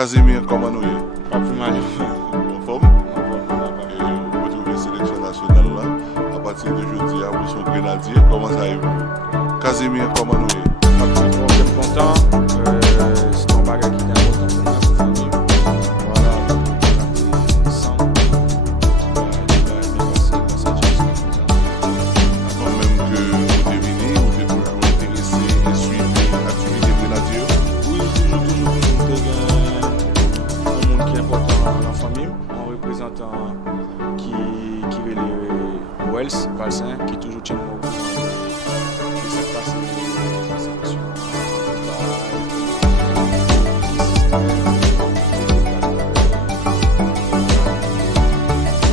Casimir, comment nous est? Pas plus mal. En forme? Et vous retrouvez la sélection nationale là, à partir de jeudi à vous son grenadier. Comment ça y est? Casimir, comment nous est? Pas plus bon, je suis content. C'est un bagage qui est important pour moi, pour famille. Voilà. Sans. Avant même que vous deveniez, vous êtes toujours intéressé et suivre l'activité grenadier? Oui, toujours. Un monde qui est important dans la famille. Un représentant qui est le Wells, Valsin, qui toujours tient mon courant. Et ça passe la sélection.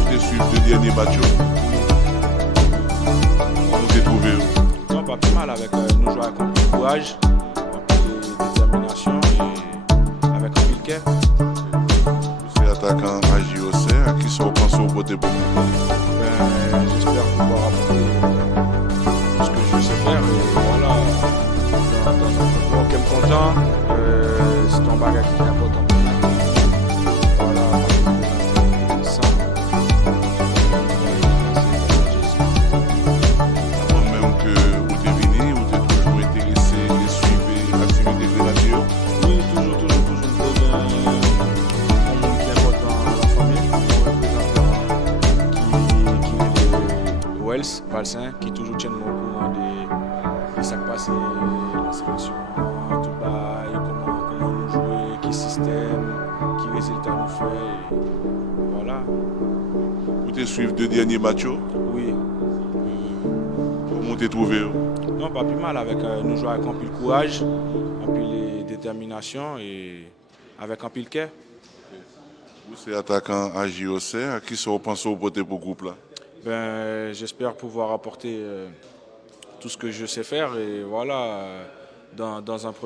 Vous suivre deux derniers matchs. Comment vous êtes trouvé? Non, pas plus mal avec nos joueurs avec un peu de courage, un peu de détermination et avec un peu de cœur. Vous êtes attaquant à JOC, qui sont pensés au côté pour vous. J'espère pouvoir apporter tout ce que je sais faire et voilà, dans un football qui est content, c'est un bagage qui est important pour moi. Voilà, sans. Avant même que vous deveniez, vous êtes toujours intéressé et suivre l'activité grenadier. Oui, toujours. C'est un monde qui est important dans la famille, un représentant qui est le Wells, Valsin, qui toujours tient mon courant de ce qui passe la sélection, tout bail, comment nous jouer, quel système, quel résultat nous fait. Et voilà, Vous te suivre deux derniers matchs. oui. Comment vous êtes trouvé? Non, pas plus mal avec nous jouer avec un peu de courage, un peu de détermination et avec un peu de cœur. Vous êtes attaquant à JOC, qui sont pensés au côté pour groupe là. J'espère pouvoir apporter tout ce que je sais faire et voilà, dans un premier